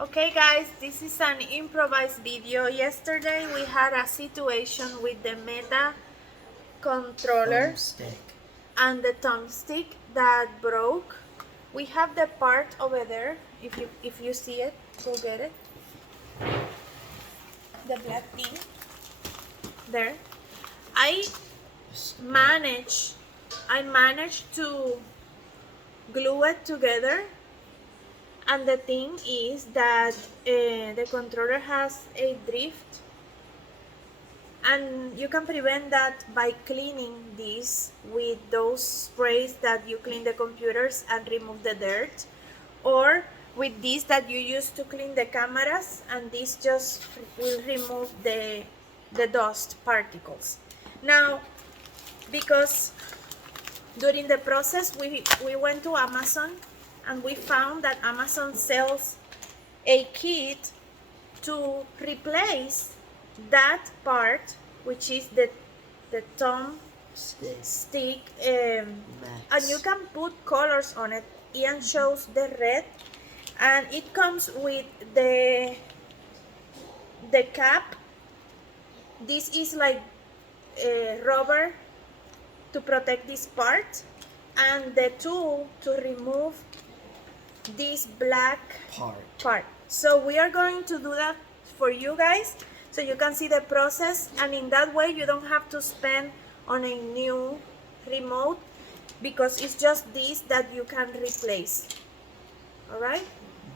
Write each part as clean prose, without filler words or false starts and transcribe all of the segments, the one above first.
Okay guys, this is an improvised video. Yesterday we had a situation with the Meta controller Thumbstick. and the thumbstick that broke. We have the part over there. If you see it, go get it. The black thing there. I managed to glue it together, and the thing is that the controller has a drift, and you can prevent that by cleaning this with those sprays that you clean the computers and remove the dirt, or with this that you use to clean the cameras, and this just will remove the dust particles. Now, because during the process we went to Amazon and we found that Amazon sells a kit to replace that part, which is the thumbstick, and you can put colors on it. Ian shows the red, and it comes with the cap. This is like rubber to protect this part, and the tool to remove this black part. So we are going to do that for you guys, so you can see the process, and in that way you don't have to spend on a new remote, because it's just this that you can replace. All right,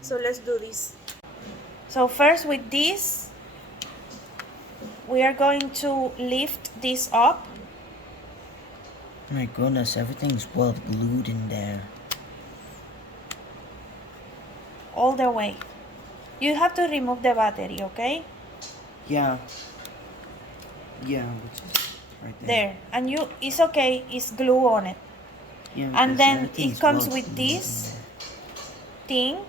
so let's do this. So first, with this, we are going to lift this up. My goodness, everything's well glued in there. All the way. You have to remove the battery, okay? Yeah. Yeah, which is right there. There. And it's okay, it's glue on it. Yeah, and then it comes with this thing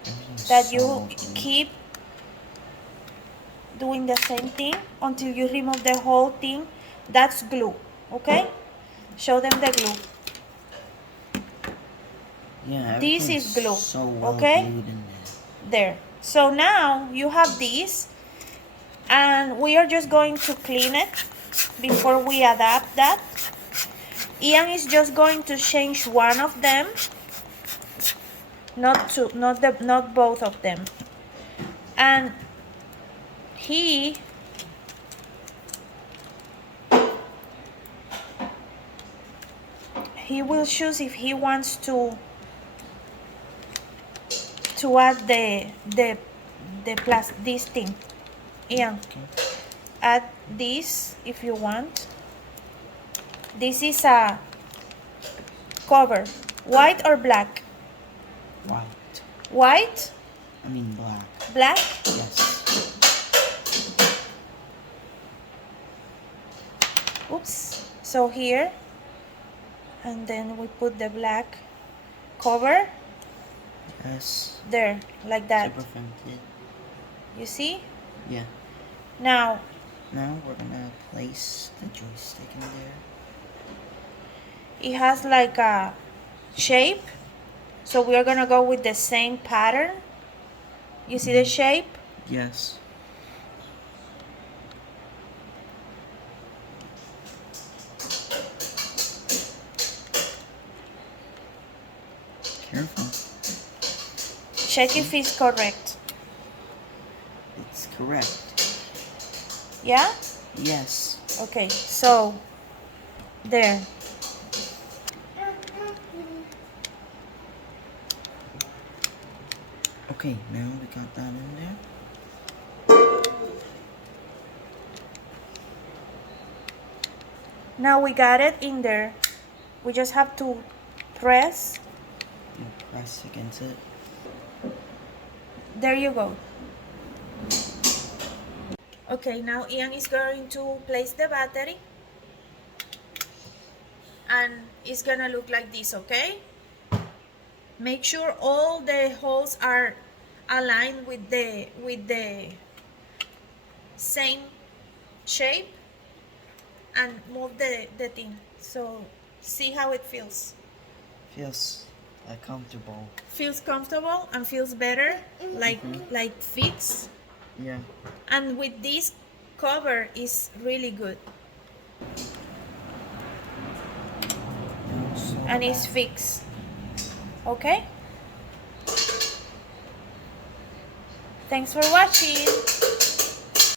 that you keep doing the same thing until you remove the whole thing. That's glue, okay? Show them the glue. Yeah, this is glue, so well okay? Glued in there. So now you have this, and we are just going to clean it before we adapt that. Ian is just going to change one of them, not both of them, and he will choose if he wants to add this thing. Ian, add this if you want. This is a cover, white or black? White. White? I mean black. Black? Yes. Oops. So here, and then we put the black cover. Yes. There, like that. Super fermented. You see? Yeah. Now we're gonna place the joystick in there. It has like a shape, so we are gonna go with the same pattern. You see the shape? Yes. Careful. Check if it's correct. It's correct. Yeah? Yes. Okay, so there. Okay, now we got that in there. Now we got it in there. We just have to press. You press against it. There you go. Okay, now Ian is going to place the battery, and it's gonna look like this, okay? Make sure all the holes are aligned with the same shape, and move the thing. So see how it feels. Feels comfortable. Feels comfortable and feels better, like fits. Yeah. And with this cover is really good. And it's fixed. Okay? Thanks for watching.